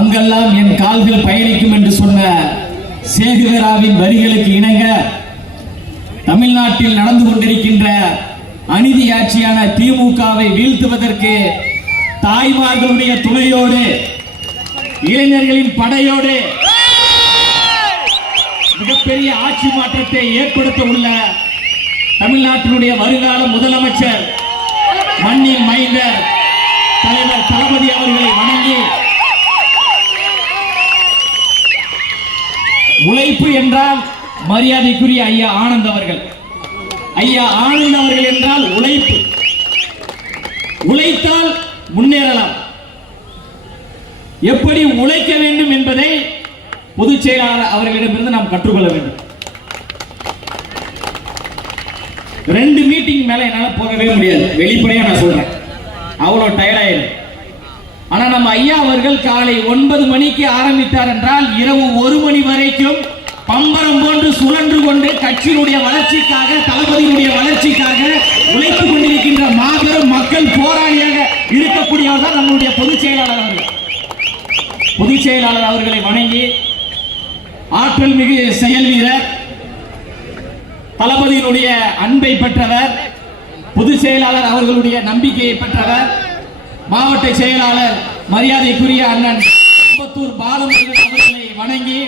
அங்கெல்லாம் என் கால்கள் பயணிக்கும் என்று சொன்ன சேகுவேராவின் வரிகளுக்கு இணங்க தமிழ்நாட்டில் நடந்து கொண்டிருக்கின்ற அநீதி ஆட்சியான திமுகவை வீழ்த்துவதற்கு தாய்மார்களுடைய துணையோடு இளைஞர்களின் படையோடு மிகப்பெரிய ஆட்சி மாற்றத்தை ஏற்படுத்த உள்ள தமிழ்நாட்டினுடைய வருங்கால முதலமைச்சர் மண்ணின் மைந்தர் தலைவர் தளபதி அவர்களை வணங்கி, உழைப்பு என்றால் மரியாதைக்குரிய ஐயா ஆனந்த் அவர்கள், ஐயா ஆனந்த் அவர்கள் என்றால் உழைப்பு, உழைத்தால் முன்னேறலாம். எப்படி உழைக்க வேண்டும் என்பதை பொதுச் செயலாளர் அவர்களிடமிருந்து நாம் கற்றுக்கொள்ள வேண்டும். 2 மீட்டிங் மேல என்னால போகவே முடியாது, வெளிப்படையா நான் சொல்றேன், அவ்வளவு டயர்ட் ஆயிடும். ஆனா நம்ம ஐயா அவர்கள் காலை 9 மணிக்கு ஆரம்பித்தார் என்றால் இரவு 1 மணி வரைக்கும் பம்பரம் போன்று சுழன்று கொண்டு கட்சியினுடைய வளர்ச்சிக்காக, தளபதியினுடைய வளர்ச்சிக்காக உழைத்துக் கொண்டிருக்கின்ற மாபெரும் மக்கள் போராளியாக இருக்கக்கூடியவர் தான் நம்முடைய பொதுச் செயலாளர் அவர்கள். பொதுச் செயலாளர் அவர்களை வணங்கி, ஆற்றல் மிகு செயல் வீரர், தளபதியினுடைய அன்பை பெற்றவர், பொதுச் செயலாளர் அவர்களுடைய நம்பிக்கையை பெற்றவர், மாவட்ட செயலாளர் மரியாதைக்குரிய அண்ணன் அம்பத்தூர் பாலமுருகன் அவர்களை வணங்கி,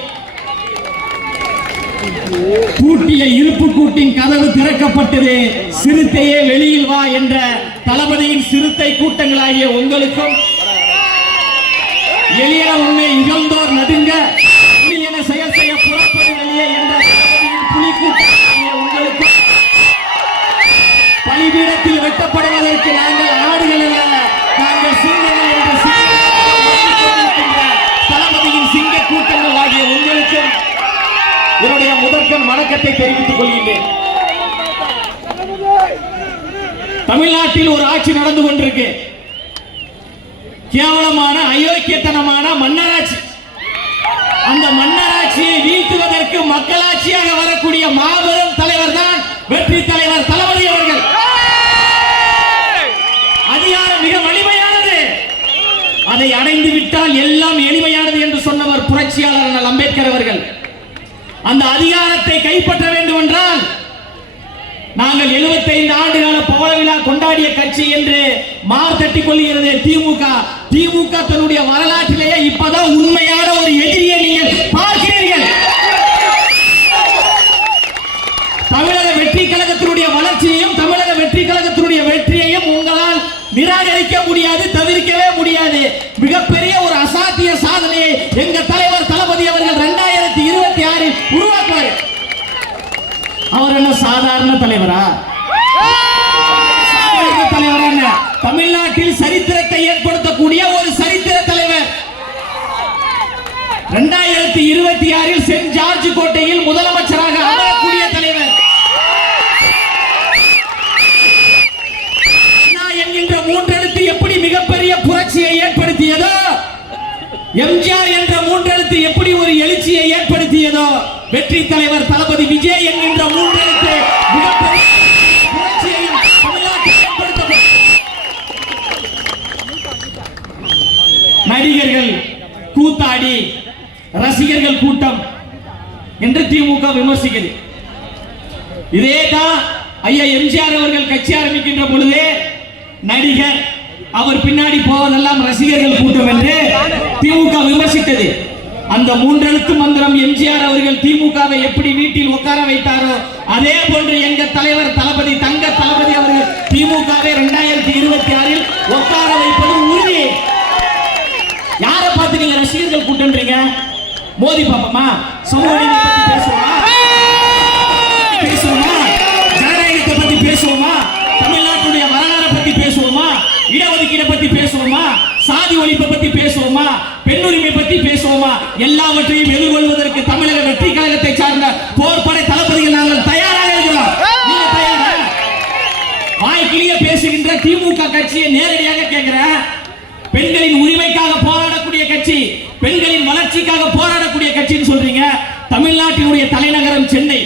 பூட்டிய இருப்பு கூட்டின் கதவு திறக்கப்பட்டது, சிறுத்தையே வெளியில் வா என்ற தளபதியின் சிறுத்தை கூட்டங்களாகிய உங்களுக்கும், எளிய உண்மை இகழ்ந்தோர் நடுங்க என செயல் செய்ய புறப்படு வெளியே என்ற தளபதியின் புலி கூட்டங்களாகிய உங்களுக்கும், பலிபீடத்தில் வெட்டப்படுவதற்கு நாங்கள் ஆடுகள் அல்ல, நாங்கள் சிங்கங்கள் என்று தளபதியின் சிங்க கூட்டங்கள் ஆகிய உங்களுக்கும் என்னுடைய முதற்கண் வணக்கத்தை தெரிவித்துக் கொள்கின்றேன். தமிழ்நாட்டில் ஒரு ஆட்சி நடந்து கொண்டிருக்கு, கேவலமான அயோக்கியத்தனமான மன்னராட்சி. அந்த மன்னராட்சியை வீழ்த்துவதற்கு மக்களாட்சியாக வரக்கூடிய மாபெரும் தலைவர் தான் வெற்றி தலைவர் தளபதி அவர்கள். அதிகாரம் மிக வலிமையானது, அதை அடைந்து விட்டால் எல்லாம் எளிமையானது என்று சொன்னவர் புரட்சியாளர் அண்ணல் அம்பேத்கர் அவர்கள். அந்த அதிகாரத்தை கைப்பற்ற வேண்டும் என்றால் நாங்கள் 75 ஆண்டுகால பவள விழா கொண்டாடிய கட்சி என்று மார் தட்டிக் கொள்கிறது திமுக. திமுக தன்னுடைய வரலாற்றிலேயே இப்பதான் உண்மையான ஒரு எதிரியை நீங்கள் பார்க்கிறீர்கள். தமிழக வெற்றி கழகத்தினுடைய வளர்ச்சியையும் தமிழக வெற்றி கழகத்தினுடைய வெற்றியையும் உங்களால் நிராகரிக்க முடியாது, தவிர்க்கவே முடியாது. மிகப்பெரிய ஒரு அசாத்திய சாதனையை எங்க தலைவர் தளபதி அவர்கள் 2026 உருவாக்குவார். அவர் என்ன சாதாரண தலைவரா? தலைவர் என்ன? தமிழ்நாட்டில் சரித்திரத்தை ஏற்படுத்தக்கூடிய ஒரு சரித்திர தலைவர். 2026 சென்ட் ஜார்ஜ் கோட்டையில் முதலமைச்சராக அமரக்கூடிய தலைவர். என்கின்ற 3 எழுத்து எப்படி மிகப்பெரிய புரட்சியை ஏற்படுத்தியதோ, எம்ஜிஆர் என்ற 3 எழுத்து எப்படி ஒரு எழுச்சியை ஏற்படுத்தியதோ, வெற்றி தலைவர் தளபதி விஜய் என்கின்ற 3 எழுத்து மிகப்பெரிய புரட்சியையும் தமிழ்நாட்டில் ஏற்படுத்தப்பட்டது. நடிகர்கள் கூத்தாடி ரசிகர்கள் கூட்டம் என்று திமுக விமர்சிக்கிறது. இதேதான் ஐயா எம்ஜிஆர் அவர்கள் கட்சி ஆரம்பிக்கின்ற பொழுது நடிகர், அவர் பின்னாடி போவதெல்லாம் ரசிகர்கள் கூட்டம் என்று திமுக விமர்சித்தது. அந்த 3 எழுத்து மந்திரம் எம்ஜிஆர் அவர்கள் திமுகவை எப்படி வீட்டில் உட்கார வைத்தாரோ அதே போன்று எங்க தலைவர் தளபதி தங்க தளபதி அவர்கள் திமுகவை 2026 உட்கார வைப்பது உறுதி. யாரை பார்த்து நீங்க ரசிகர்கள் கூட்டம்ன்றீங்க? மோடி பாப்பமா? சமூக நீதி பத்தி பேசுவோமா? ஜனநாயகத்தை பத்தி பேசுவோமா? தமிழ்நாட்டுடைய வரலாறை பத்தி பேசுவோமா? இடஒதுக்கீடை பத்தி பேசுவோமா? சாதி ஒழிப்பை பத்தி பேசுவோமா? பெண்ணுரிமை பத்தி பேசுவோமா? எல்லாவற்றையும் எதிர்கொள்வதற்கு தமிழக வெற்றி கழகத்தை சார்ந்த போர்படை தளபதிகள் நாங்கள் தயாராக இருக்கிறோம். நீங்க தயாரா? வாய்க்கிலேயே பேசுகின்ற திமுக கட்சியை நேரடியாக கேட்கிறேன். பெண்களின் உரிமைக்காக போராடக்கூடிய கட்சி, பெண்களின் வளர்ச்சிக்காக போராடக்கூடிய கட்சின்னு சொல்றீங்க. தமிழ்நாட்டினுடைய தலைநகரம் சென்னை.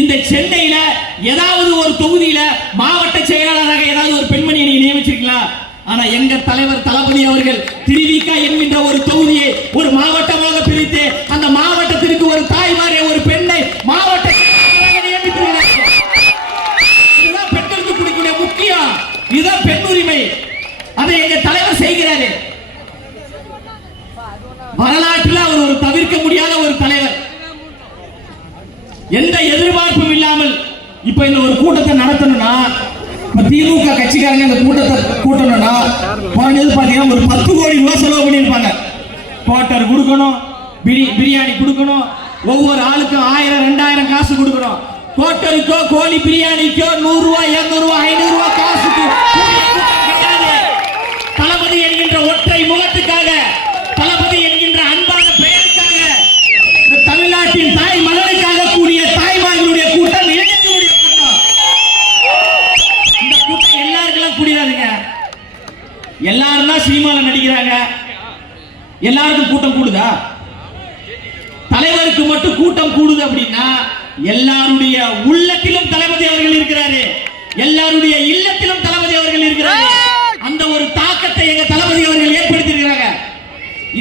இந்த சென்னையில ஏதாவது ஒரு தொகுதியில மாவட்ட செயலாளராக ஏதாவது ஒரு பெண்மணியை நியமிச்சிருக்கலாம். ஆனா எங்க தலைவர் தளபதி அவர்கள் திருவிக என்கின்ற ஒரு தொகுதியை ஒரு வரலாற்றில் அவர் ஒரு தவிர்க்க முடியாத ஒரு தலைவர். எந்த எதிர்பார்ப்பும் இல்லாமல் இப்ப இந்த ஒரு கூட்டத்தை நடத்தணும்னா, திமுக கட்சிக்காரங்க இந்த கூட்டத்தை கூட்டணும்னா பாத்தீங்கன்னா ஒரு 10 கோடி ரூபாய் செலவு பண்ணியிருப்பாங்க. குவார்டர் கொடுக்கணும், பிரியாணி கொடுக்கணும், ஒவ்வொரு ஆளுக்கும் 1000 2000 காசு கொடுக்கணும். குவார்டருக்கோ கோழி பிரியாணிக்கோ 100 ரூபாய் 200 ரூபாய் 500 ரூபாய் காசுக்கு தளபதி என்கின்ற ஒற்றை முகத்துக்காக, தளபதி என்கின்ற அன்பான பெயருக்காக, இந்த தமிழ்நாட்டின் தாய் மகனுக்காக கூடிய தாய்மார்களுடைய கூட்டம், இளைஞர்களுடைய கூட்டம். இந்த கூட்டம் எல்லாருக்கெல்லாம் கூடிடாதுங்க. எல்லாரும் தான் சினிமாவில் நடிக்கிறாங்க, எல்லாருக்கும் கூட்டம் கூடுதா? தலைவருக்கு மட்டும் கூட்டம் கூடுது அப்படின்னா எல்லாருடைய உள்ளத்திலும் தளபதி அவர்கள் இருக்கிறாரு, எல்லாருடைய இல்லத்திலும் தளபதி அவர்கள் இருக்கிறாரு. அந்த ஒரு தாக்கத்தை எங்க தளபதி அவர்கள் ஏற்படுத்தி இருக்கிறாங்க.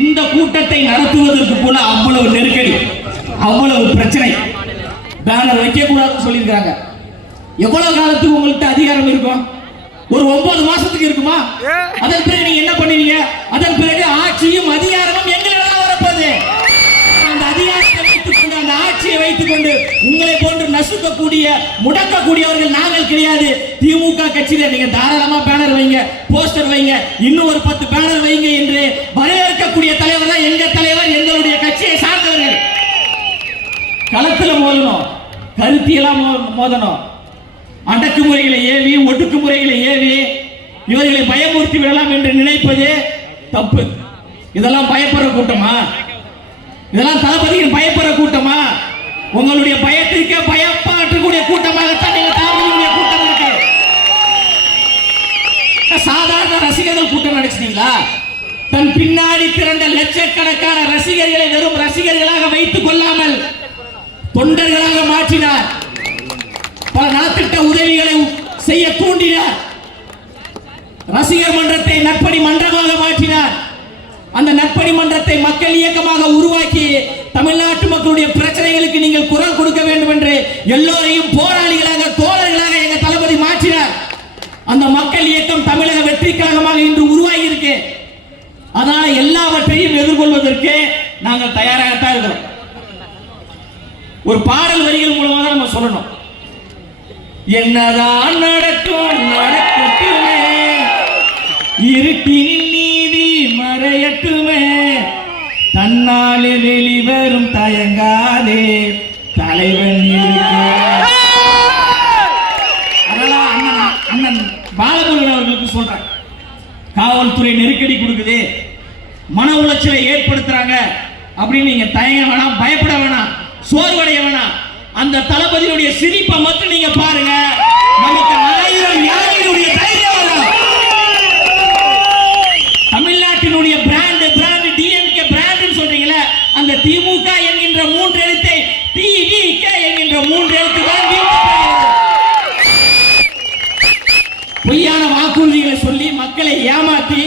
இந்த கூட்டத்தை நடத்துவதற்கு கூட அவ்வளவு நெருக்கடி, அவ்வளவு பிரச்சனை. பேனர் வைக்க கூடாதுன்னு சொல்லியிருக்காங்க. எவ்வளவு காலத்துக்கு உங்கள்கிட்ட அதிகாரம் இருக்கும்? ஒரு 9 மாசத்துக்கு இருக்குமா? அதன் பிறகு நீங்க என்ன பண்ணுவீங்க? அதன் பிறகு ஆட்சியும் அதிகாரமும் எங்களிடம் வரப்போகுது. அந்த அதிகாரத்தை வைத்துக் கொண்டு, அந்த ஆட்சியை வைத்துக் கொண்டு உங்களை போன்று நசுக்கக்கூடிய, முடக்கக்கூடியவர்கள் நாங்கள் கிடையாது. திமுக கட்சியில நீங்க தாராளமா பேனர் வைங்க, போஸ்டர் வைங்க, இன்னும் ஒரு 10 பேனர் வைங்க என்று வரவேற்கக்கூடிய தலைவர் தான் எங்க தலைவர், எங்களுடைய கட்சியை சார்ந்தவர்கள். களத்துல மோதணும், கருத்தியெல்லாம் மோதணும். அடக்குமுறைகளை ஏவி, ஒடுக்குமுறைகளை ஏவி இவர்களை பயமுறுத்தி விடலாம் என்று நினைப்பது தப்பு. இதெல்லாம் பயப்படுற கூட்டமா? இதெல்லாம் தளபதியின் பயப்படுற கூட்டமா? உங்களுடைய பயத்திற்கு பயப்பாற்றக்கூடிய கூட்டமாகத்தான் நீங்க தளபதியுடைய கூட்டம் இருக்கு. சாதாரண ரசிகர்கள் கூட்டம் நினைச்சீங்களா? தன் பின்னாடி திரண்ட லட்சக்கணக்கான ரசிகர்களை வெறும் ரசிகர்களாக வைத்துக் கொள்ளாமல் தொண்டர்களாக மாற்றினார். பல நலத்திட்ட உதவிகளை செய்ய தூண்டினார். ரசிகர் மன்றத்தை நற்பணி மன்றமாக மாற்றினார். அந்த நற்பணி மன்றத்தை மக்கள் இயக்கமாக உருவாக்கி தமிழ்நாட்டு மக்களுடைய பிரச்சனைகளுக்கு நீங்கள் குரல் கொடுக்க வேண்டும் என்று எல்லோரையும் போராளிகளாக, தோழர்களாக எங்க தளபதி மாற்றினார். அந்த மக்கள் இயக்கம் தமிழக வெற்றி கழகமாக இன்று உருவாகி இருக்கு. அதனால எல்லாவற்றையும் எதிர்கொள்வதற்கு நாங்கள் தயாராகத்தான் இருக்கிறோம். ஒரு பாடல் வரிகள் மூலமாக தான் நம்ம சொல்லணும். என்னதான் நடக்கும் நடக்கட்டுமே, இருட்டினில் நீதி மறையட்டுமே, தன்னாலே வெளிவரும் தயங்காதே தலைவன் அதெல்லாம் அண்ணன் பாலமுருகன் அவர்களுக்கு சொல்றேன். காவல்துறை நெருக்கடி கொடுக்குது, மன உளைச்சலை ஏற்படுத்துறாங்க அப்படின்னு நீங்க தயங்க வேணாம், பயப்பட வேணாம், சோர்வடைய வேணாம். அந்த தளபதியுடைய சிரிப்பை மட்டும் நீங்க பாருங்க, நமக்கு 1000 யானைகளுடைய தைரியம் வரும். தமிழ்நாட்டினுடைய பிராண்ட் டிஎம்கே பிராண்ட் சொல்றீங்களே, அந்த திமுக என்கின்ற 3 எழுத்தை டிவிக என்கின்ற 3 எழுத்து தான் பொய்யான வாக்குறுதிகளை சொல்லி மக்களை ஏமாற்றி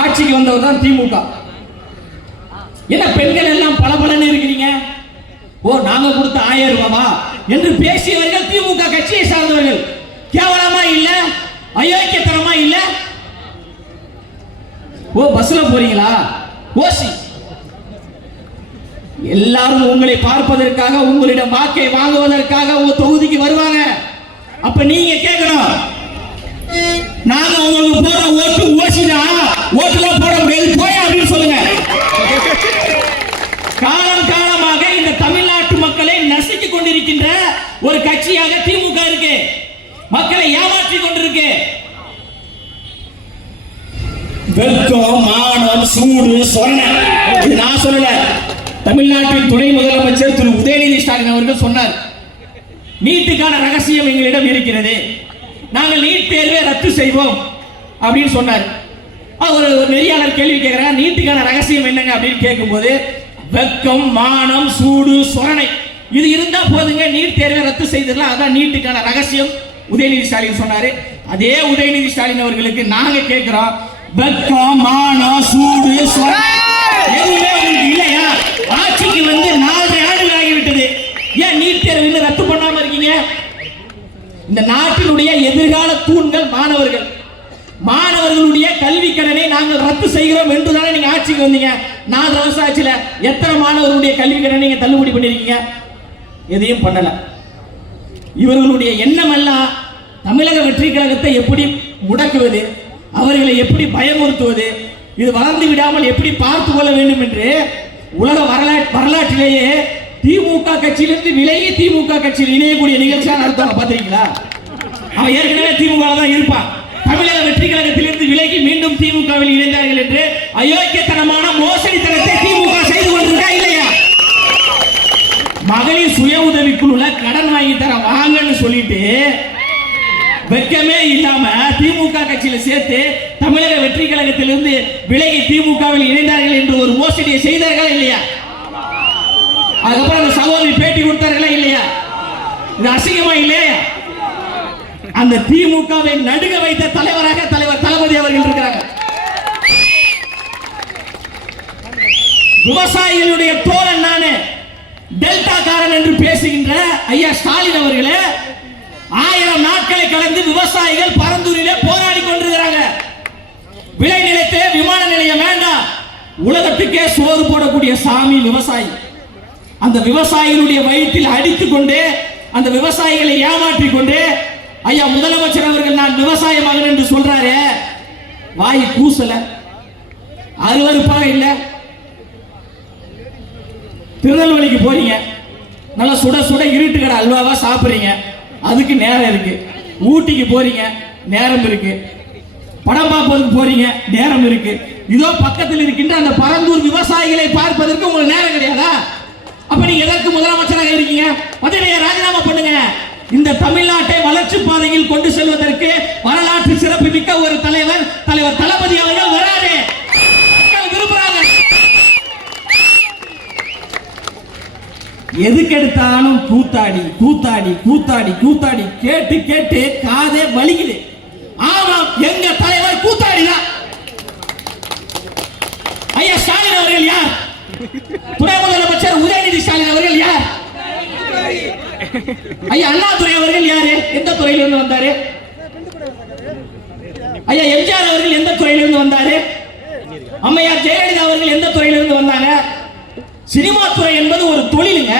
ஆட்சிக்கு வந்தவர் தான் திமுக. என்ன பெண்கள் எல்லாம் பலபலன்னு இருக்கிறீங்க? ஓ, நாங்க கொடுத்த 1000 ரூபாவா என்று பேசியவர்கள் திமுக கட்சியை சார்ந்தவர்கள். கேவலமா இல்ல? அயோக்கியத்தனமா இல்ல? ஓ, பஸ்ல போறீங்களா? ஓசி எல்லாரும் உங்களை பார்ப்பதற்காக, உங்களிடம் வாக்கை வாங்குவதற்காக உங்க தொகுதிக்கு வருவாங்க. அப்ப நீங்க கேட்கணும், நாங்க உங்களுக்கு போற ஓட்டு ஓசிதான், ஓட்டுலாம் போட முடியாது போய் அப்படின்னு சொல்லுங்க. காலம் காலமாக இந்த தமிழ்நாட்டு மக்களை நசுக்கிக் கொண்டிருக்கின்ற ஒரு கட்சியாக திமுக இருக்கு, மக்களை ஏமாற்றி கொண்டிருக்கு. வெட்கம், மானம், சூடு, சொரணை இது நான் சொல்லல, தமிழ்நாட்டின் துணை முதலமைச்சர் திரு உதயநிதி ஸ்டாலின் அவர்கள் சொன்னார். நீட்டுக்கான ரகசியம் எங்களிடம் இருக்கிறது, நாங்கள் நீட் தேர்வை ரத்து செய்வோம் அப்படின்னு சொன்னார். ஒரு நெறியாளர் கேள்வி கேட்கிறார், நீட்டுக்கான ரகசியம் என்னங்க அப்படின்னு கேட்கும்போது, வெக்கம், மானம், சூடு, சொரணை இது இருந்தா போதுங்க, நீட் தேர்வை ரத்து செய்திடலாம், அதான் நீட்டுக்கான ரகசியம் உதயநிதி ஸ்டாலின் சொன்னாரு. அதே உதயநிதி ஸ்டாலின் அவர்களுக்கு நாங்க கேட்கிறோம், வெக்கம், மானம், சூடு, சொரணை எதுவுமே உங்களுக்கு இல்லையா? ஆட்சிக்கு வந்து 4 ஆண்டுகள் ஆகிவிட்டது, ஏன் நீட் தேர்வு ரத்து பண்ணாம இருக்கீங்க? இந்த நாட்டினுடைய எதிர்கால தூண்கள் மாணவர்கள், மாணவர்களுடைய கல்வி கடனை நாங்கள் நாங்கள் ரத்து செய்கிறோம் என்று தானே நீங்க ஆட்சிக்கு வந்தீங்க. 4 வருஷம் ஆச்சுல எத்தனை மாணவர்களுடைய கல்வி கடனை நீங்க தள்ளுபடி பண்ணிருக்கீங்க? எதையும் பண்ணல. இவர்களுடைய எண்ணம் எல்லாம் தமிழக வெற்றி கழகத்தை எப்படி முடக்குவது, அவர்களை எப்படி பயமுறுத்துவது, இது வளர்ந்து விடாமல் எப்படி பார்த்து கொள்ள வேண்டும் என்று உலக வரலாற்றிலேயே திமுக கட்சியிலிருந்து விலகி திமுக கட்சியில் இணையக்கூடிய நிகழ்ச்சியா நடத்துவாங்க. பாத்தீங்களா? அவன் ஏற்கனவே திமுக தான் இருப்பான். தமிழக வெற்றி கழகத்திலிருந்து விலகி மீண்டும் திமுகவில் இணைந்தார்கள் என்று அயோக்கியத்தனமான மோசடித்தனத்தை திமுக செய்து கொண்டிருக்கா இல்லையா? மகளிர் சுய உதவிக்குழுல கடன் வாங்கி தர வாங்கன்னு சொல்லிட்டு வெக்கமே இல்லாம திமுக கட்சியில சேர்த்து தமிழக வெற்றி கழகத்திலிருந்து விலகி திமுகவில் இணைந்தார்கள் என்று ஒரு மோசடியை செய்தார்களா இல்லையா? அதுக்கப்புறம் அந்த சகோதரி பேட்டி கொடுத்தார்களா இல்லையா? இது அசிங்கமா இல்லையா? அந்த திமுகவை நடுங்க வைத்த தலைவராக தலைவர் தளபதி அவர்கள் இருக்கிறாங்க. விவசாயிகளுடைய தோழன் நானே, டெல்டா காரன் என்று பேசுகின்ற ஐயா ஸ்டாலின் அவர்களே 1000 நாட்களை கடந்து விவசாயிகள் பரந்தூரிலே போராடி கொண்டிருக்கிறாங்க. விளை நிலத்தே விமான நிலையம் வேண்டாம், உலகத்துக்கே சோறு போடக்கூடிய சாமி விவசாயி. அந்த விவசாயிகளுடைய வயிற்றில் அடித்துக் கொண்டு அந்த விவசாயிகளை ஏமாற்றிக் கொண்டு ஐயா முதலமைச்சர் அவர்கள் நான் விவசாய மகன் என்று சொல்றாரு. வாய் கூசல, அருவருப்பாக இல்ல. திருநெல்வேலிக்கு போறீங்க, நல்லா சுட சுட இருட்டுக்கடை அல்வாவா சாப்பிடுறீங்க, அதுக்கு நேரம் இருக்கு. ஊட்டிக்கு போறீங்க, நேரம் இருக்கு. படம் பார்ப்பதற்கு போறீங்க, நேரம் இருக்கு. இதோ பக்கத்தில் இருக்கின்ற அந்த பரந்தூர் விவசாயிகளை பார்ப்பதற்கு உங்களுக்கு நேரம் கிடையாதா? அப்ப நீங்க எதற்கு முதலமைச்சராக இருக்கீங்க? பதவியை ராஜினாமா பண்ணுங்க. இந்த தமிழ்நாட்டை வளர்ச்சி பாதையில் கொண்டு செல்வதற்கு வரலாற்று சிறப்பு மிக்க ஒரு தலைவர் தலைவர் தளபதி அவர்கள் வராது. விரும்புறாங்க. எதுக்கு எடுத்தாலும் கூத்தாடி கூத்தாடி கூத்தாடி கூத்தாடி கேட்டு கேட்டு காதே வலிக்குது. ஆமாம், எங்க தலைவர் கூத்தாடிதான். ஐயா ஸ்டாலின் அவர்கள் யார்? துணை முதலமைச்சர் உதயநிதி ஸ்டாலின் அவர்கள் யார்? ஐயா அண்ணாதுரை அவர்கள் யாரு? எந்த துறையிலிருந்து வந்தாரு? ஐயா எம்ஜிஆர் அவர்கள் எந்த துறையிலிருந்து வந்தாரு? அம்மையார் ஜெயலலிதா அவர்கள் எந்த துறையிலிருந்து வந்தாங்க? சினிமா துறை என்பது ஒரு தொழிலுங்க.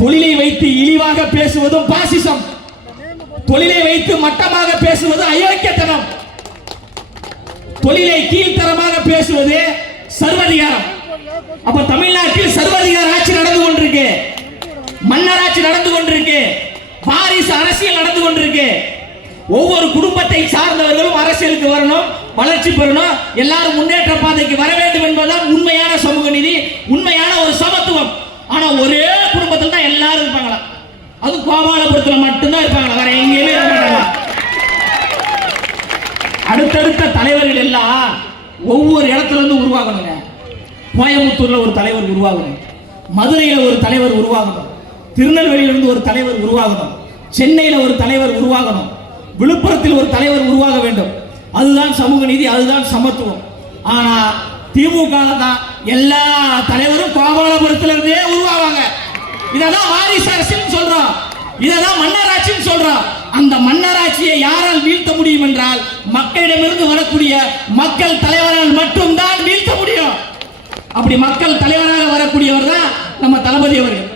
தொழிலை வைத்து இழிவாக பேசுவதும் பாசிசம், தொழிலை வைத்து மட்டமாக பேசுவது அயோக்கியத்தனம், தொழிலை கீழ்த்தரமாக பேசுவது சர்வதிகாரம். அப்ப தமிழ்நாட்டில் சர்வதிகார ஆட்சி நடந்து கொண்டிருக்கு, மன்னராட்சி நடந்து கொண்டிருக்கு, வாரிசு அரசியல் நடந்து கொண்டிருக்கு. ஒவ்வொரு குடும்பத்தை சார்ந்தவர்களும் அரசியலுக்கு வரணும், வளர்ச்சி பெறணும், எல்லாரும் முன்னேற்ற பாதைக்கு வர வேண்டும் என்பதுதான் உண்மையான சமூக நீதி, உண்மையான ஒரு சமத்துவம். ஆனா ஒரே குடும்பத்தில் தான் எல்லாரும் இருப்பாங்களா? அது கோபாலபுரத்தில் மட்டும்தான் இருப்பாங்களா? வேற எங்கேயுமே இருக்க மாட்டாங்க. அடுத்தடுத்த தலைவர்கள் எல்லாம் ஒவ்வொரு இடத்துல இருந்து உருவாகணுங்க. கோயம்புத்தூர்ல ஒரு தலைவர் உருவாகணும், மதுரையில ஒரு தலைவர் உருவாகணும், திருநெல்வேலியிலிருந்து ஒரு தலைவர் உருவாகணும், சென்னையில ஒரு தலைவர் உருவாகணும், விழுப்புரத்தில் ஒரு தலைவர் உருவாக வேண்டும். அதுதான் சமூக நீதி, அதுதான் சமத்துவம். ஆனா திமுக தான் எல்லா தலைவரும் கோபாலபுரத்திலிருந்தே உருவாவாங்க. இததான் வாரிசு அரசியல் சொல்றோம், இததான் மன்னராட்சின்னு சொல்றோம். அந்த மன்னராட்சியை யாரால் வீழ்த்த முடியும் என்றால் மக்களிடமிருந்து வரக்கூடிய மக்கள் தலைவரால் மட்டும்தான் வீழ்த்த முடியும். அப்படி மக்கள் தலைவராக வரக்கூடியவர் தான் நம்ம தளபதி அவர்கள்.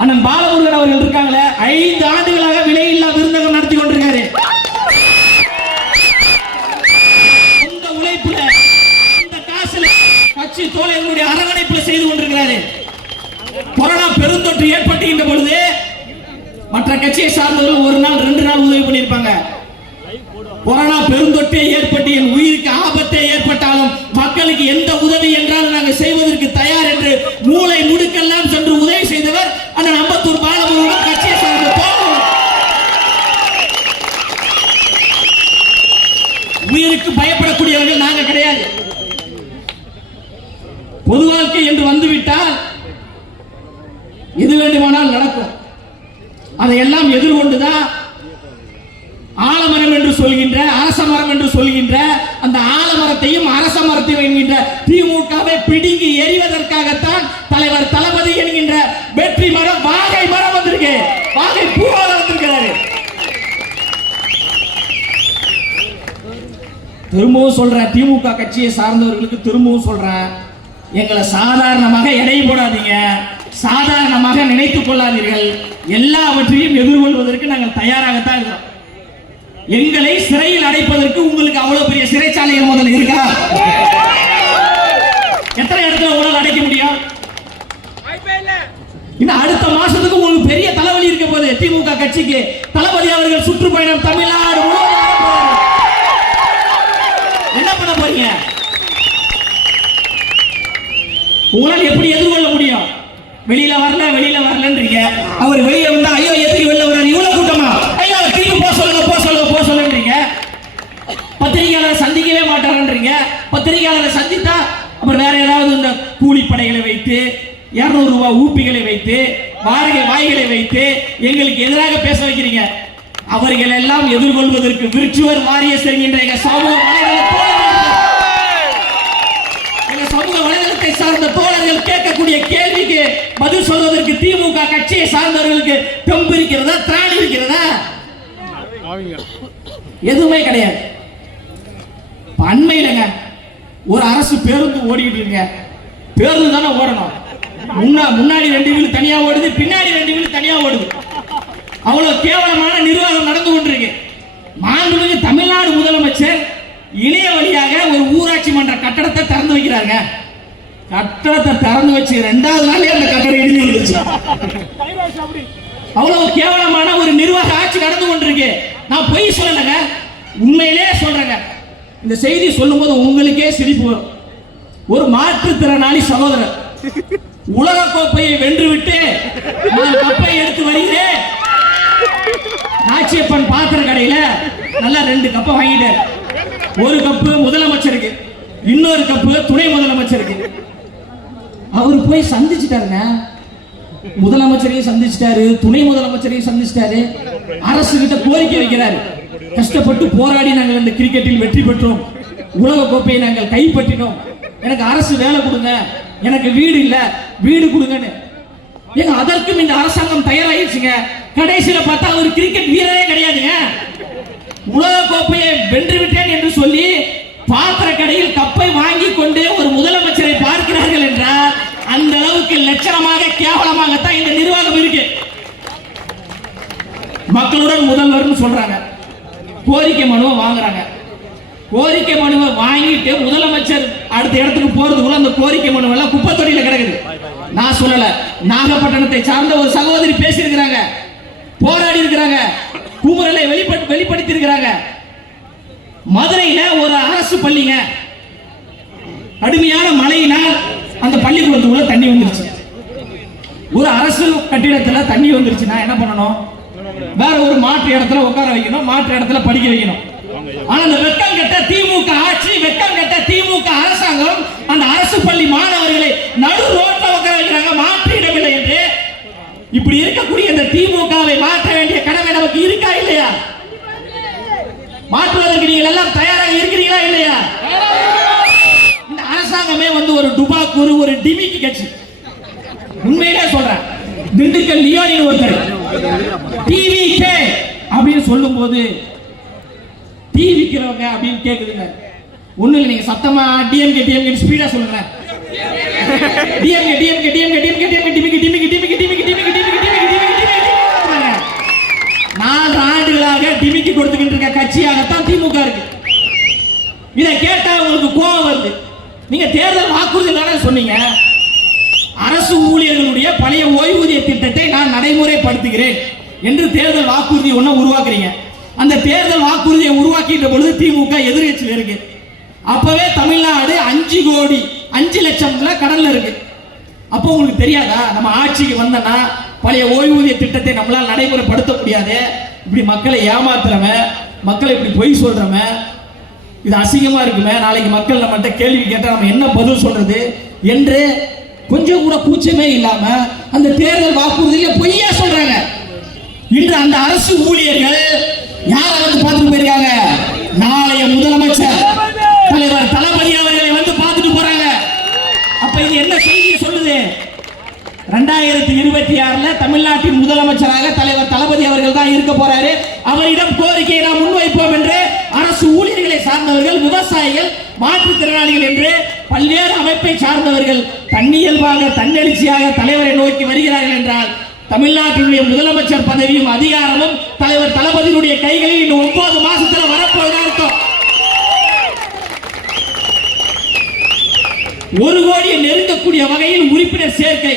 அண்ணன் பாலமுருகன் அவர்கள் இருக்காங்களே, 5 ஆண்டுகளாக விலையில்லா விருந்தகம் நடத்தி கொண்டிருக்காரு. இந்த உழைப்புல, இந்த காசுல, கட்சி தோழர்களுடைய அரவணைப்புல செய்து கொண்டிருக்கிறாரு. கொரோனா பெருந்தொற்று ஏற்பட்டுகின்ற பொழுது மற்ற கட்சியை சார்ந்தவர்கள் 1 நாள் 2 நாள் உதவி பண்ணியிருப்பாங்க. கொரோனா பெருந்தொற்றே ஏற்பட்டு என் உயிருக்கு ஆபத்தே ஏற்பட்டாலும் மக்களுக்கு எந்த உதவி என்றாலும் நாங்கள் செய்வதற்கு தயார் என்று மூளை முடுக்கெல்லாம் சென்று உதவி செய்தவர் அண்ணன் அம்பத்தூர் பாலமுருகன் கட்சியை சார்ந்த தோழர். உயிருக்கு பயப்படக்கூடியவர்கள் நாங்க கிடையாது. பொது வாழ்க்கை என்று வந்துவிட்டால் எது வேண்டுமானால் நடக்கும். அதையெல்லாம் எதிர்கொண்டுதான் ஆலமரம் என்று சொல்கின்ற, அரச மரம் என்று சொல்கின்ற அந்த ஆலமரத்தையும் அரச மரத்தையும் என்கின்ற திமுகவை பிடுங்கி எறிவதற்காகத்தான் தலைவர் தளபதி என்கின்ற வெற்றி மரம், வாகை மரம் வந்திருக்கு, வாகை பூவாக வந்திருக்கிறாரு. திரும்பவும் சொல்றேன், திமுக கட்சியை சார்ந்தவர்களுக்கு திரும்பவும் சொல்றேன், எங்களை சாதாரணமாக எடை போடாதீங்க, சாதாரணமாக நினைத்துக் கொள்ளாதீர்கள். எல்லாவற்றையும் எதிர்கொள்வதற்கு நாங்கள் தயாராகத்தான் இருக்கிறோம். எங்களை சிறையில் அடைப்பதற்கு உங்களுக்கு அவ்வளவு பெரிய சிறைச்சாலைகள் முதல்ல இருக்கா? எத்தனை இடத்துல உங்களால் அடைக்க முடியும்? இன்னும் அடுத்த மாசத்துக்கு உங்களுக்கு பெரிய தலைவலி இருக்க போது. திமுக கட்சிக்கு தளபதி அவர்கள் சுற்றுப்பயணம் தமிழ்நாடு என்ன பண்ண போறீங்க? உங்களால் எப்படி எதிர்கொள்ள முடியும்? வெளியில வரலன்றீங்க. அவர் வெளியே வந்தா ஐயோ எதுக்கு வெளில வர்றாரு, இவ்வளவு கூட்டமா, ஐயோ திரும்பி போக சொல்லுன்றீங்க. பத்திரிகையாளரை சந்திக்கவே மாட்டாருன்றீங்க. பத்திரிகையாளரை சந்தித்தா அப்புறம் வேற ஏதாவது இந்த கூலிப்படைகளை வைத்து 200 ரூபாய் ஊப்பிகளை வைத்து வாய்களை வைத்து எங்களுக்கு எதிராக பேச வைக்கிறீங்க. அவர்கள் எல்லாம் எதிர்கொள்வதற்கு விர்ச்சுவல் வாரியர்ஸ் என்கின்ற எங்க சமூக வலைதளத்தை சார்ந்த தோழர்கள் கேட்கக்கூடிய கேள்விக்கு பதில் சொல்வதற்கு திமுக கட்சியை சார்ந்தவர்களுக்கு தெம்பு இருக்கிறதா, திராணி இருக்கிறதா? எதுவுமே கிடையாது. அண்மையிலங்க ஒரு அரசு பேருந்து ஓடிட்டு இருக்க, பேருந்து தானே ஓடணும், முன்னாடி 2 வீல் தனியா ஓடுது, பின்னாடி 2 வீல் தனியா ஓடுது. அவ்வளவு கேவலமான நிர்வாகம் நடந்து கொண்டிருக்கு. மாண்புமிகு தமிழ்நாடு முதலமைச்சர் இணைய வழியாக ஒரு ஊராட்சி மன்ற கட்டடத்தை திறந்து வைக்கிறாங்க. கட்டடத்தை திறந்து வச்சு 2வது நாளே அந்த கட்டடம் இடிஞ்சு வந்துச்சு. அவ்வளவு கேவலமான ஒரு நிர்வாக ஆட்சி நடந்து கொண்டிருக்கு. நான் பொய் சொல்லலைங்க, உண்மையிலே சொல்றேங்க. இந்த செய்தி சொல்லும் போது உங்களுக்கே சிரிப்பு வரும். ஒரு மாற்றுத்திறனாளி சகோதரர் உலக கோப்பையை வென்றுவிட்டு நான் கப்பை எடுத்து வருகிறேன், நாச்சியப்பன் பாத்திர கடையில நல்லா 2 கப்பை வாங்கிட்டார். ஒரு கப்பு முதலமைச்சருக்கு, இன்னொரு கப்பு துணை முதலமைச்சருக்கு. அவரு போய் சந்திச்சுட்டாருங்க. முதலமைச்சரையும் சந்திச்சிட்டாரு, துணை முதலமைச்சரையும் சந்திச்சிட்டாரு. அரசு கிட்ட கோரிக்கை வைக்கிறாரு. கஷ்டப்பட்டு போராடி நாங்கள் இந்த கிரிக்கெட்டில் வெற்றி பெற்றோம், உலக கோப்பையை நாங்கள் கைப்பற்றினோம், எனக்கு அரசு வேலை கொடுங்க, எனக்கு வீடு இல்ல, வீடு கொடுங்கன்னு. ஏங்க அதற்கும் இந்த அரசாங்கம் தயாராகிடுச்சுங்க. கடைசியில பார்த்தா ஒரு கிரிக்கெட் வீரரே கிடையாதுங்க. உலக கோப்பையை வென்று விட்டேன் என்று சொல்லி பாத்திர கடையில் கப்பை வாங்கி கொண்டு ஒரு முதலமைச்சரை பார்க்கிறார்கள் என்றால் அந்த அளவுக்கு லட்சணமாக கேவலமாகத்தான் இந்த நிர்வாகம் இருக்கு. மக்களுடன் முதல்வர் சொல்றாங்க, கோரிக்கை மனுவை வாங்குறாங்க. கோரிக்கை மனுவை வாங்கிட்டு முதலமைச்சர் அடுத்த இடத்துக்கு போறதுக்குள்ள அந்த கோரிக்கை மனு எல்லாம் குப்பை தொட்டியில கிடக்குது. நான் சொல்லல, நாகப்பட்டினத்தை சார்ந்த ஒரு சகோதரி பேசி இருக்கிறாங்க, போராடி இருக்கிறாங்க, குமுறலை வெளிப்படுத்தி இருக்கிறாங்க. மதுரையில ஒரு அரசு பள்ளிங்க, கடுமையான மழையினால் அந்த பள்ளிக்கூடத்துக்குள்ள தண்ணி வந்துருச்சு. ஒரு அரசு கட்டிடத்துல தண்ணி வந்துருச்சுன்னா என்ன பண்ணணும்? வேற ஒரு மாற்று இடத்துல உட்கார வைக்கணும், மாற்று இடத்துல படிக்க வைக்கணும். ஆனா அந்த வெக்கம் கட்ட திமுக ஆட்சி, வெக்கம் கட்ட திமுக அரசாங்கம் அந்த அரசு பள்ளி மாணவர்களை நடு ரோட்ல உட்கார வைக்கிறாங்க, மாற்று இடமில்லை என்று. இப்படி இருக்கக்கூடிய இந்த திமுகவை மாற்ற வேண்டிய கடமை நமக்கு இருக்கா இல்லையா? மாற்றுவதற்கு நீங்கள் எல்லாம் தயாராக இருக்கிறீங்களா இல்லையா? இந்த அரசாங்கமே ஒரு டுபாக்கூர், ஒரு டிமிக்கி கட்சி. உண்மையிலே சொல்றேன், திண்டுக்கல் லியோனின் ஒருத்தர் டிவிகே அப்படின்னு சொல்லும் போது டிவிக்கிறவங்க அப்படின்னு கேக்குதுங்க. ஒண்ணு இல்ல, நீங்க சத்தமா டிஎம்கே ஸ்பீடா சொல்லுங்க. நாலு ஆண்டுகளாக டிமிக்கி கொடுத்துக்கிட்டு இருக்க கட்சியாகத்தான் திமுக இருக்கு. இதை கேட்டா உங்களுக்கு கோபம் வருது. நீங்க தேர்தல் வாக்குறுதி தானே சொன்னீங்க, அரசு ஊழியர்களுடைய பழைய ஓய்வூதிய திட்டத்தை நான் நடைமுறைப்படுத்துகிறேன் என்று தேர்தல் வாக்குறுதி ஒண்ணு உருவாக்குறீங்க. அந்த தேர்தல் வாக்குறுதியை உருவாக்கின்ற பொழுது திமுக எதிர்கட்சியில் இருக்கு. அப்பவே தமிழ்நாடு 5 கோடி 5 லட்சம் கடன்ல இருக்கு. அப்போ உங்களுக்கு தெரியாதா, நம்ம ஆட்சிக்கு வந்தனா பழைய ஓய்வூதிய திட்டத்தை நம்மளால் நடைமுறைப்படுத்த முடியாது, இப்படி மக்களை ஏமாத்துறவ, மக்களை இப்படி பொய் சொல்றவ, இது அசிங்கமா இருக்குமே, நாளைக்கு மக்கள் நம்மகிட்ட கேள்வி கேட்டா நம்ம என்ன பதில் சொல்றது என்று கொஞ்சம் கூட கூச்சமே இல்லாம அந்த தேர்தல் வாக்குறுதியில பொய்யா சொல்றாங்க. இன்று அந்த அரசு ஊழியர்கள் யாரை வந்து பார்த்துட்டு போயிருக்காங்க? நாளைய முதலமைச்சர் தலைவர் தளபதி அவர்களை வந்து பார்த்துட்டு போறாங்க. அப்ப இது என்ன செய்தி சொல்லுது? 2026 தமிழ்நாட்டின் முதலமைச்சராக தலைவர் தளபதி அவர்கள் தான் இருக்க போறாரு. அவரிடம் கோரிக்கையை நாம் முன்வைப்போம் என்று அரசு ஊழியர்களை சார்ந்தவர்கள், விவசாயிகள், மாற்றுத்திறனாளிகள் என்று பல்வேறு அமைப்பை சார்ந்தவர்கள் தன்னியல்பாக தன்னெழுச்சியாக தலைவரை நோக்கி வருகிறார்கள் என்றால் தமிழ்நாட்டினுடைய முதலமைச்சர் பதவியும் அதிகாரமும் தலைவர் தளபதியுடைய கைகளில் இன்னும் 9 மாசத்துல வரப்போகுது அர்த்தம். 1 கோடியை நெருங்கக்கூடிய வகையில் உறுப்பினர் சேர்க்கை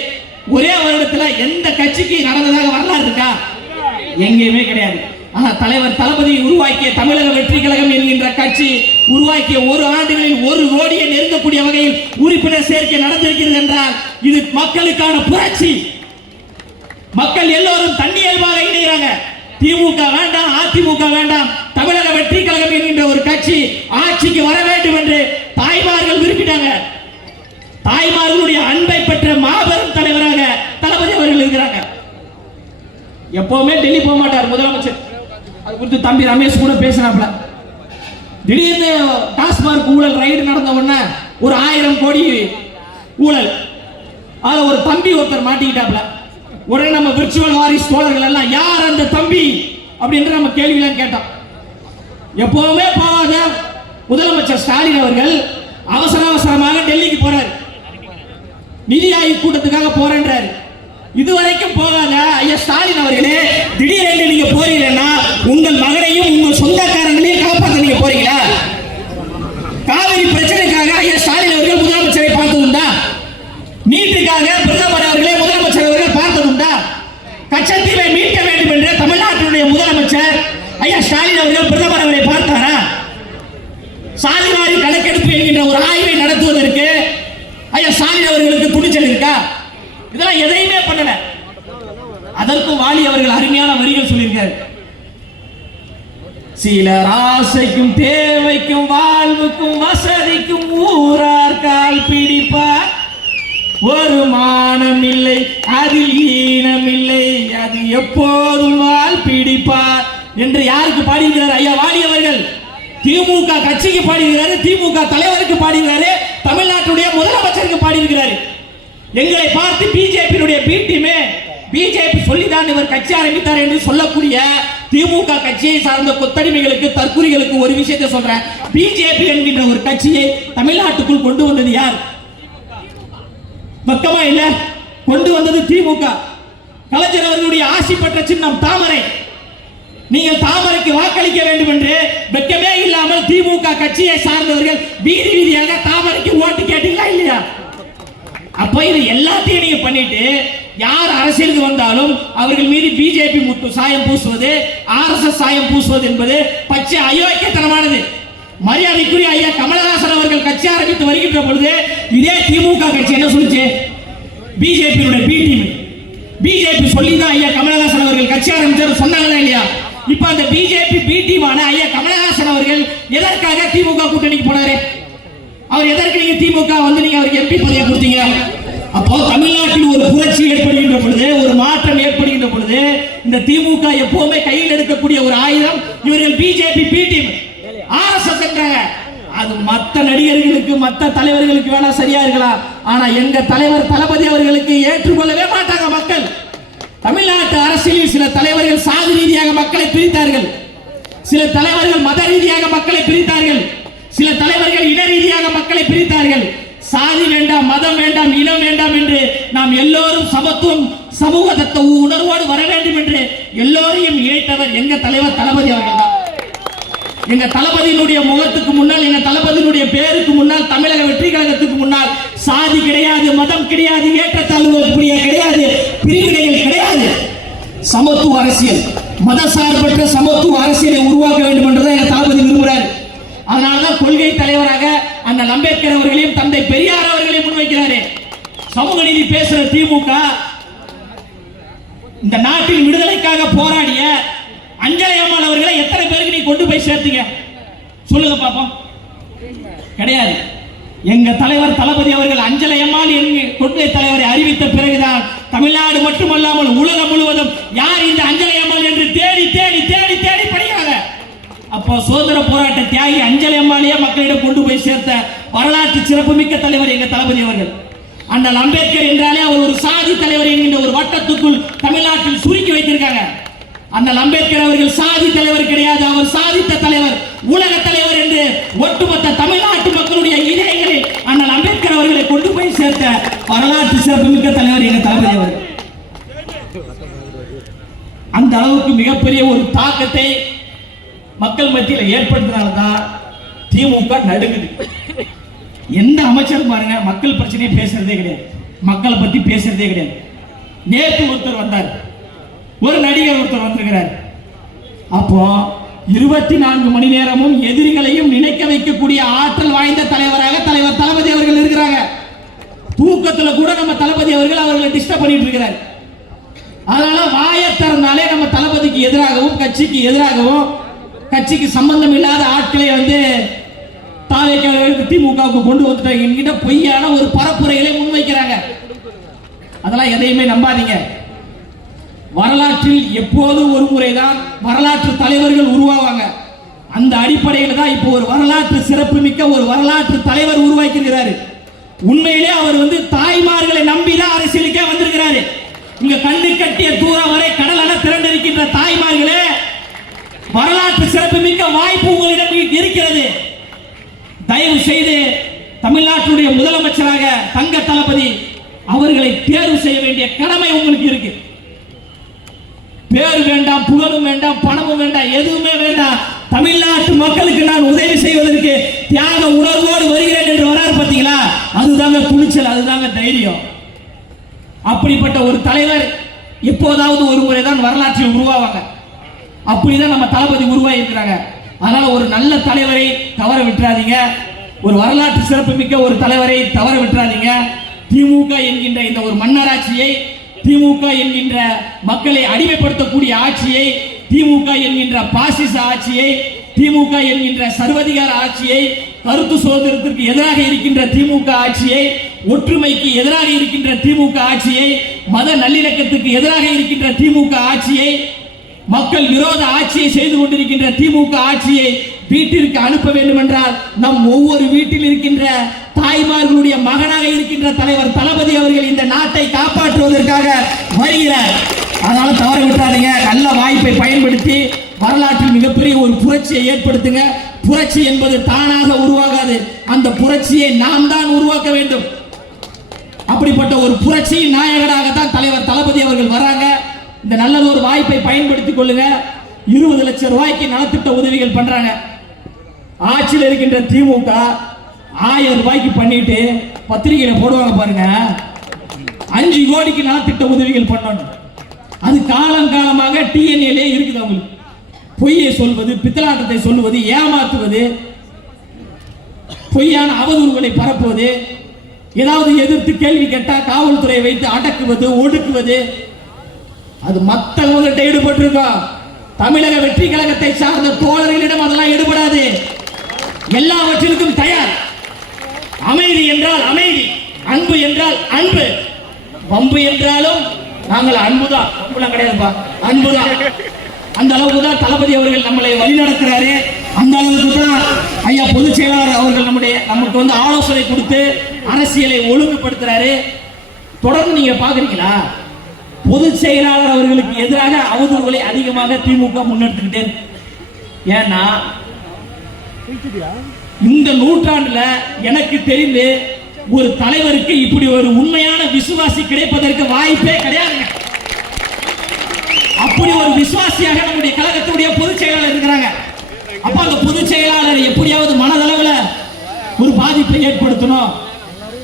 ஒரே வருடத்தில் எந்த கட்சிக்கு நடந்ததாக வரலாறு இருக்கா? எங்கேயுமே கிடையாது. தலைவர் தளபதி உருவாக்கிய தமிழக வெற்றி கழகம் என்கின்ற கட்சி உருவாக்கிய 1 ஆண்டுகளில் 1 கோடியை நெருங்கக்கூடிய வகையில் உறுப்பினர் சேர்க்கை நடந்திருக்கிறது என்றால் இது மக்களுக்கான புரட்சி. மக்கள் எல்லோரும் தன்னியல்பாக இணைகிறாங்க. திமுக வேண்டாம், அதிமுக வேண்டாம், தமிழக வெற்றி கழகம் என்கின்ற ஒரு கட்சி ஆட்சிக்கு வர வேண்டும் என்று தாய்மார்கள் விரும்பினாங்க. தாய்மார்களுடைய அன்பை பெற்ற மாபெரும் தலைவராக தளபதி அவர்கள் இருக்கிறாங்க. எப்பவுமே டெல்லி போக மாட்டார் முதலமைச்சர். அது குறித்து தம்பி ரமேஷ் கூட பேசினாப்ல. திடீர்னு டாஸ்மார்க் ஊழல் ரைடு நடந்த உடனே ஒரு 1000 கோடி ஊழல், அதுல ஒரு தம்பி ஒருத்தர் மாட்டிக்கிட்டாப்ல. உடனே நம்ம விர்ச்சுவல் வாரிஸ் தோழர்கள் எல்லாம் யார் அந்த தம்பி அப்படின்ற நம்ம கேள்வியெல்லாம் கேட்டோம். எப்பவுமே போகாத முதலமைச்சர் ஸ்டாலின் அவர்கள் அவசரமாக டெல்லிக்கு போறாரு. நிதி ஆய்வு கூட்டத்துக்காக போறேன்றாரு. இதுவரைக்கும் போகாத ஐயா ஸ்டாலின் அவர்களே, திடீரென்று நீங்க போறீங்கன்னா உங்கள் மகனையும் உங்கள் சொந்தக்காரங்களையும் காப்பாற்ற நீங்க போறீங்களா? காவிரி பிரச்சனைக்காக ஐயா ஸ்டாலின் அவர்கள் முதலமைச்சரை பார்த்ததுண்டா? நீட்டுக்காக பிரதமர் அவர்களே முதலமைச்சர் அவர்கள் பார்த்ததுண்டா? கச்சத்தீவை மீட்க வேண்டும் என்று தமிழ்நாட்டினுடைய முதலமைச்சர் ஐயா ஸ்டாலின் அவர்கள் பிரதமர் அவரை பார்த்தாரா? சாதிவாரி கணக்கெடுப்பு என்கின்ற ஒரு ஆய்வை நடத்துவதற்கு ஐயா ஸ்டாலின் அவர்களுக்கு துணிச்சல் இருக்கா? இதெல்லாம் எதையுமே பண்ணல. அதற்கும் வாலி அவர்கள் அருமையான வரிகள் சொல்லியிருக்காரு. சிலர் ஆசைக்கும் தேவைக்கும் வாழ்வுக்கும் வசதிக்கும் ஊரார் கால் பிடிப்பார், ஒரு மானம் இல்லை அதில் ஈனம் இல்லை, அது எப்போதும் வாழ் பிடிப்பார் என்று யாருக்கு பாடியிருக்கிறார்? ஐயா வாலி அவர்கள் திமுக கட்சிக்கு பாடியிருக்கிறாரு, திமுக தலைவருக்கு பாடியிருக்கிறாரு, தமிழ்நாட்டுடைய முதலமைச்சருக்கு பாடியிருக்கிறாரு. எங்களை பார்த்து பிஜேபியினுடைய பி டீமே பிஜேபி சொல்லிதான் இவர் கட்சி ஆரம்பித்தார் என்று சொல்லக்கூடிய திமுக கட்சியை சார்ந்த கொத்தடிமைகளுக்கு, தற்குறிகளுக்கு ஒரு விஷயத்தை சொல்றேன். பிஜேபி என்கின்ற ஒரு கட்சியை தமிழ்நாட்டுக்குள் கொண்டு வந்தது யார்? பக்கமா இல்ல, கொண்டு வந்தது திமுக. கலைஞர் அவர்களுடைய ஆசி பெற்ற சின்னம் தாமரை. நீங்கள் தாமரைக்கு வாக்களிக்க வேண்டும் என்று வெட்கமே இல்லாமல் திமுக கட்சியை சார்ந்தவர்கள் வீதி வீதியாக தாமரைக்கு ஓட்டு கேட்டீங்களா இல்லையா? அப்ப இது எல்லாத்தையும் நீங்க பண்ணிட்டு யார் அரசியலுக்கு வந்தாலும் அவர்கள் மீது பிஜேபி முட்டு சாயம் பூசுவது, ஆர்எஸ்எஸ் சாயம் பூசுவது என்பது பச்சை அயோக்கியத்தனமானது. மரியாதைக்குரிய ஐயா கமலஹாசன் அவர்கள் கட்சி ஆரம்பித்து வருகின்ற பொழுது இதே திமுக கட்சி என்ன சொல்லுச்சு? பிஜேபியுடைய பி டீம், பிஜேபி சொல்லிதான் ஐயா கமலஹாசன் அவர்கள் கட்சி ஆரம்பித்தார் சொன்னாங்களா இல்லையா? இப்ப அந்த பிஜேபி பி டீமான ஐயா கமலஹாசன் அவர்கள் எதற்காக திமுக கூட்டணிக்கு போனாரு? அவர் எதற்கு நீங்க திமுக வந்து நீங்க அவருக்கு எம்பி பதவியை கொடுத்தீங்க? அப்போ தமிழ்நாட்டில் ஒரு புரட்சி ஏற்படுகின்ற பொழுது, ஒரு மாற்றம் ஏற்படுகின்ற பொழுது இந்த திமுக எப்பவுமே கையில் எடுக்கக்கூடிய ஒரு ஆயுதம் இவர்கள் பிஜேபி பி டீம் ஆர்எஸ்எஸ் என்றாங்க. அது மற்ற நடிகர்களுக்கு மற்ற தலைவர்களுக்கு வேணா சரியா இருக்கலாம், ஆனா எங்க தலைவர் தளபதி அவர்களுக்கு ஏற்றுக்கொள்ளவே மாட்டாங்க மக்கள். தமிழ்நாட்டு அரசியலில் சில தலைவர்கள் சாதி ரீதியாக மக்களை பிரித்தார்கள், சில தலைவர்கள் மத ரீதியாக மக்களை பிரித்தார்கள், சில தலைவர்கள் இன ரீதியாக மக்களை பிரித்தார்கள். சாதி வேண்டாம், மதம் வேண்டாம், இனம் வேண்டாம் என்று நாம் எல்லோரும் சமத்துவம், சமூக தத்துவ உணர்வோடு வர வேண்டும் என்று எல்லோரையும் இணைத்தவர் எங்க தலைவர் தளபதி அவர்கள் தான். எங்க தளபதியினுடைய முகத்துக்கு முன்னால், எங்க தளபதியினுடைய பேருக்கு முன்னால், தமிழக வெற்றி கழகத்துக்கு முன்னால் சாதி கிடையாது, மதம் கிடையாது, ஏற்றத்தாழ்வு கிடையாது, பிரிவினைகள் கிடையாது. சமத்துவ அரசியல், மத சார்பற்ற சமத்துவ அரசியலை உருவாக்க வேண்டும் என்றுதான் எங்க தளபதி விரும்புகிறார். அதனாலதான் கொள்கை தலைவராக அண்ணல் அம்பேத்கர் அவர்களையும் தந்தை பெரியார் அவர்களையும் முன்வைக்கிறாரு. சமூக நீதி பேசுற திமுக இந்த நாட்டின் விடுதலைக்காக போராடிய அஞ்சலை அம்மாள் அவர்களை எத்தனை பேருக்கு நீ கொண்டு போய் சேர்த்தீங்க சொல்லுங்க பாப்போம்? கிடையாது. எங்க தலைவர் தளபதி அவர்கள் அஞ்சலை அம்மாள் கொள்கை தலைவரை அறிவித்த பிறகுதான் தமிழ்நாடு மட்டுமல்லாமல் உலகம் முழுவதும் யார் இந்த அஞ்சலை அம்மாள் என்று தேடி தேடி தேடி தேடி படிக்கிறாங்க. அப்போ சுதந்திர போராட்ட தியாகி அஞ்சலை அம்மாளையே மக்களிடம் கொண்டு போய் சேர்த்த வரலாற்று சிறப்புமிக்க தலைவர் எங்க தளபதி அவர்கள். அண்ணல் அம்பேத்கர் என்றாலே அவர் ஒரு சாதி தலைவர் என்கின்ற ஒரு வட்டத்துக்குள் தமிழ்நாட்டில் சுருக்கி வைத்திருக்காங்க. அண்ணல் அம்பேத்கர் அவர்கள் சாதி தலைவர் கிடையாது, அவர் சாதித்த தலைவர், உலக தலைவர் என்று ஒட்டுமொத்த தமிழ்நாட்டு மக்களுடைய இதயங்களில் அண்ணல் அம்பேத்கர் அவர்களை கொண்டு போய் சேர்த்த வரலாற்று சிறப்புமிக்க தலைவர் எங்க தளபதி அவர். அந்த அளவுக்கு மிகப்பெரிய ஒரு தாக்கத்தை மக்கள் மத்தியில் ஏற்படுத்தினால்தான் திமுக நடுங்குது. எந்த அமைச்சரும் பாருங்க மக்கள் பிரச்சனையை பேசுறதே கிடையாது, மக்களை பத்தி பேசுறதே கிடையாது. நேற்று ஒருத்தர் வந்தார், ஒரு நடிகர் ஒருத்தர் வந்திருக்கிறார். அப்போ 24 மணி நேரமும் எதிரிகளையும் நினைக்க வைக்கக்கூடிய ஆற்றல் வாய்ந்த தலைவராக தலைவர் தளபதி அவர்கள் இருக்கிறாங்க. தூக்கத்துல கூட நம்ம தளபதி அவர்கள் அவர்களை டிஸ்டர்ப் பண்ணிட்டு இருக்கிறார். அதனால வாயை திறந்தாலே நம்ம தளபதிக்கு எதிராகவும் கட்சிக்கு எதிராகவும் கட்சிக்கு சம்பந்தம் இல்லாத ஆட்களை திமுகவுக்கு கொண்டு வந்துட்டாங்க என்கிட்ட பொய்யான ஒரு பரப்புரைகளை முன்வைக்கிறாங்க. அதெல்லாம் எதையுமே நம்பாதீங்க. வரலாற்றில் எப்போது ஒரு முறைதான் வரலாற்று தலைவர்கள் உருவாவாங்க. அந்த அடிப்படையில் தான் இப்போ ஒரு வரலாற்று சிறப்புமிக்க ஒரு வரலாற்று தலைவர் உருவாக்கிறாரு. உண்மையிலே அவர் தாய்மார்களை நம்பிதான் அரசியலுக்கே வந்திருக்கிறாரு. இங்க கண்ணு கட்டிய தூரம் வரை கடலான திரண்டிருக்கின்ற தாய்மார்களே, வரலாற்று சிறப்புமிக்க வாய்ப்பு உங்களிடம் இருக்கிறது. தயவு செய்து தமிழ்நாட்டுடைய முதலமைச்சராக தங்க தளபதி அவர்களை தேர்வு செய்ய வேண்டிய கடமை உங்களுக்கு இருக்கு. பேர் வேண்டாம், புகழும் வேண்டாம், பணமும் வேண்டாம், எதுவுமே வேண்டாம். தமிழ்நாட்டு மக்களுக்கு நான் உதவி செய்வதற்கு தியாக உணர்வோடு வருகிறேன் என்று வராரு பார்த்தீங்களா, அதுதாங்க துணிச்சல், அதுதாங்க தைரியம். அப்படிப்பட்ட ஒரு தலைவர் எப்போதாவது ஒரு முறைதான் வரலாற்றில் உருவாவாங்க. அப்படிதான் நம்ம தளபதி உருவாகி இருக்கிறாங்க. அதனால ஒரு நல்ல தலைவரை தவற விட்டுறாதீங்க, ஒரு வரலாற்று சிறப்புமிக்க ஒரு தலைவரை தவற விட்டுறாதீங்க. திமுக என்கின்ற இந்த ஒரு மன்னராட்சியை, திமுக என்கின்ற மக்களை அடிமைப்படுத்தக்கூடிய ஆட்சியை, திமுக என்கின்ற பாசிச ஆட்சியை, திமுக என்கின்ற சர்வதிகார ஆட்சியை, கருத்து சுதந்திரத்திற்கு எதிராக இருக்கின்ற திமுக ஆட்சியை, ஒற்றுமைக்கு எதிராக இருக்கின்ற திமுக ஆட்சியை, மத நல்லிணக்கத்துக்கு எதிராக இருக்கின்ற திமுக ஆட்சியை, மக்கள் விரோத ஆட்சியை செய்து கொண்டிருக்கின்ற திமுக ஆட்சியை வீட்டிற்கு அனுப்ப வேண்டும் என்றால் நம் ஒவ்வொரு வீட்டில் இருக்கின்ற தாய்மார்களுடைய மகனாக இருக்கின்ற தலைவர் தளபதி அவர்கள் இந்த நாட்டை காப்பாற்றுவதற்காக வருகிறார். அதனால தவற விட்டாதீங்க. நல்ல வாய்ப்பை பயன்படுத்தி வரலாற்றில் மிகப்பெரிய ஒரு புரட்சியை ஏற்படுத்துங்க. புரட்சி என்பது தானாக உருவாகாது, அந்த புரட்சியை நாம் தான் உருவாக்க வேண்டும். அப்படிப்பட்ட ஒரு புரட்சி நாயகராக தான் தலைவர் தளபதி அவர்கள் வராங்க. இந்த நல்ல ஒரு வாய்ப்பை பயன்படுத்திக் கொள்ளுங்க. 20 லட்சம் ரூபாய்க்கு நலத்திட்ட உதவிகள் பண்றாங்க. ஆட்சியில் இருக்கின்ற திமுக 1000 ரூபாய்க்கு பண்ணிட்டு பத்திரிகையில போடுவாங்க பாருங்க, 5 கோடிக்கு நலத்திட்ட உதவிகள் பண்ணணும். அது காலம் காலமாக டிஎன்ஏலே இருக்குது. அவங்களுக்கு பொய்யை சொல்வது, பித்தலாட்டத்தை சொல்லுவது, ஏமாற்றுவது, பொய்யான அவதூறுகளை பரப்புவது, ஏதாவது எதிர்த்து கேள்வி கேட்டா காவல்துறையை வைத்து அடக்குவது, ஒடுக்குவது, அது மற்றவங்கள்ட்ட ஈடுபட்டிருக்கோம். தமிழக வெற்றி கழகத்தை சார்ந்த தோழர்களிடம் அதெல்லாம் ஈடுபடாது. எல்லாவற்றிற்கும் தயார். அமைதி என்றால் அமைதி, அன்பு என்றால் அன்பு, வம்பு என்றாலும் நாங்கள் அன்புதான், வம்புலாம் கிடையாதுப்பா, அன்புதான். அந்த அளவுக்கு தான் தளபதி அவர்கள் நம்மளை வழிநடத்துறாரு. அந்த அளவுக்கு தான் ஐயா பொதுச் செயலாளர் அவர்கள் நமக்கு ஆலோசனை கொடுத்து அரசியலை ஒழுங்குபடுத்துறாரு. தொடர்ந்து நீங்க பாக்குறீங்களா, பொதுச் செயலாளர் அவர்களுக்கு எதிராக அவதூறுகளை அதிகமாக திமுக முன்னெடுத்துக்கிட்டே. ஏன்னா இந்த நூற்றாண்டுல எனக்கு தெரிந்து ஒரு தலைவருக்கு இப்படி ஒரு உண்மையான விசுவாசி கிடைப்பதற்கு வாய்ப்பே கிடையாது. அப்படி ஒரு விசுவாசியாக நம்முடைய கழகத்துடைய பொதுச் செயலாளர் இருக்கிறாங்க. அப்ப அந்த பொதுச் செயலாளர் எப்படியாவது மனதளவில் ஒரு பாதிப்பை ஏற்படுத்தணும்,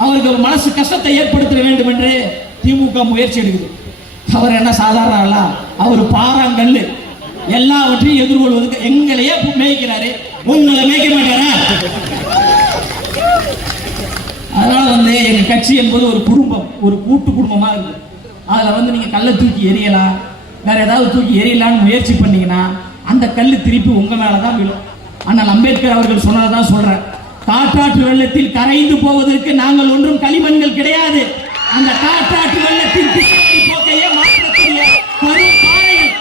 அவருக்கு ஒரு மனசு கஷ்டத்தை ஏற்படுத்த வேண்டும் என்று திமுக முயற்சி எடுக்குது. அவர் என்ன சாதாரண ஆளா? அவர் பாறாங்கல்லு, எல்லாவற்றையும் எதிர்கொள்வதற்கு எங்களையே மேய்க்கிறாரு, உங்களை மேய்க்க மாட்டாரா? அதனால எங்க கட்சி என்பது ஒரு குடும்பம், ஒரு கூட்டு குடும்பமா இருக்கு. அதுல நீங்க கல்லை தூக்கி எரியலாம், வேற ஏதாவது தூக்கி எரியலான்னு முயற்சி பண்ணீங்கன்னா அந்த கல்லு திருப்பி உங்க மேலதான் விழும். ஆனால் அம்பேத்கர் அவர்கள் சொன்னதான் சொல்றேன், காற்றாற்று வெள்ளத்தில் கரைந்து போவதற்கு நாங்கள் ஒன்றும் களிமண்கள் கிடையாது. அந்த காற்றாற்று வெள்ளத்தின் போக்கையே மாற்றக்கூடிய பெரும் பாறைகள்.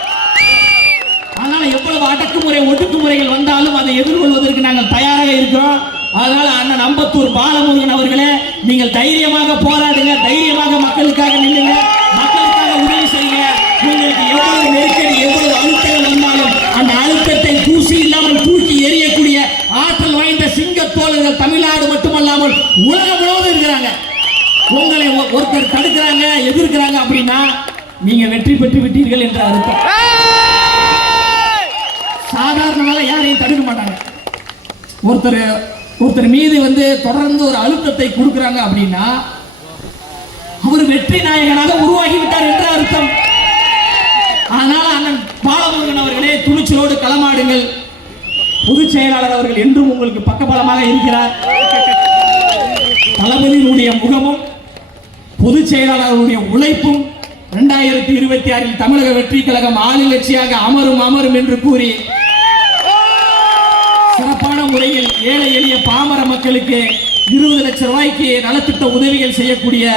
அதனால எவ்வளவு அடக்குமுறை ஒடுக்குமுறைகள் வந்தாலும் அதை எதிர்கொள்வதற்கு நாங்கள் தயாராக இருக்கிறோம். அதனால அண்ணன் அம்பத்தூர் பாலமுருகன் அவர்களே, நீங்கள் தைரியமாக போராடுங்க, தைரியமாக மக்களுக்காக நில்லுங்க, மக்களுக்காக உதவி செய்யுங்க. உங்களுக்கு எவ்வளவு நெருக்கடி, எவ்வளவு அழுத்தம் உங்களை ஒருத்தர் தடுக்கிறாங்க எதிர்க்கிறாங்க அப்படின்னா நீங்க வெற்றி பெற்று விட்டீர்கள் என்ற அர்த்தம். சாதாரணமாக யாரையும் தடுக்க மாட்டாங்க. ஒருத்தர் மீது தொடர்ந்து ஒரு அழுத்தத்தை கொடுக்கிறாங்க அப்படின்னா அவர் வெற்றி நாயகனாக உருவாகி விட்டார் என்ற அர்த்தம். ஆனால் அண்ணன் பாலமுருகன் அவர்களே, துணிச்சலோடு களமாடுங்கள். பொதுச் செயலாளர் அவர்கள் என்றும் உங்களுக்கு பக்கபலமாக இருக்கிறார். தளபதியினுடைய முகமும் பொதுச் செயலாளருடைய உழைப்பும் 2026 தமிழக வெற்றி கழகம் ஆளுங்கட்சியாக அமரும் என்று கூறி சிறப்பான முறையில் ஏழை எளிய பாமர மக்களுக்கு 20 லட்சம் ரூபாய்க்கு நலத்திட்ட உதவிகள் செய்யக்கூடிய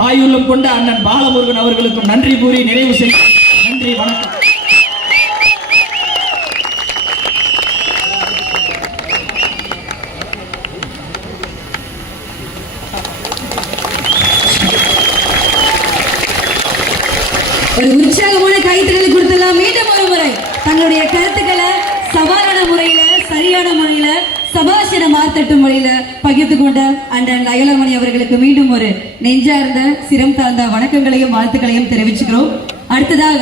தாயுள்ளம் கொண்ட அண்ணன் பாலமுருகன் அவர்களுக்கும் நன்றி கூறி நிறைவு செய்ய. நன்றி, வணக்கம். ஒரு உற்சாகமான கைத்தறி கொடுத்தலாம். மீண்டும் ஒரு முறை தங்களுடைய கருத்துக்களை சவாலான முறையில, சரியான முறையில, சபாஷின மாத்தட்டும் முறையில பகிர்ந்து கொண்ட அண்ணன் அயலமணி அவர்களுக்கு மீண்டும் ஒரு நெஞ்சார்ந்த சிரம் தாழ்ந்த வணக்கங்களையும் வாழ்த்துக்களையும் தெரிவிச்சுக்கிறோம். அடுத்ததாக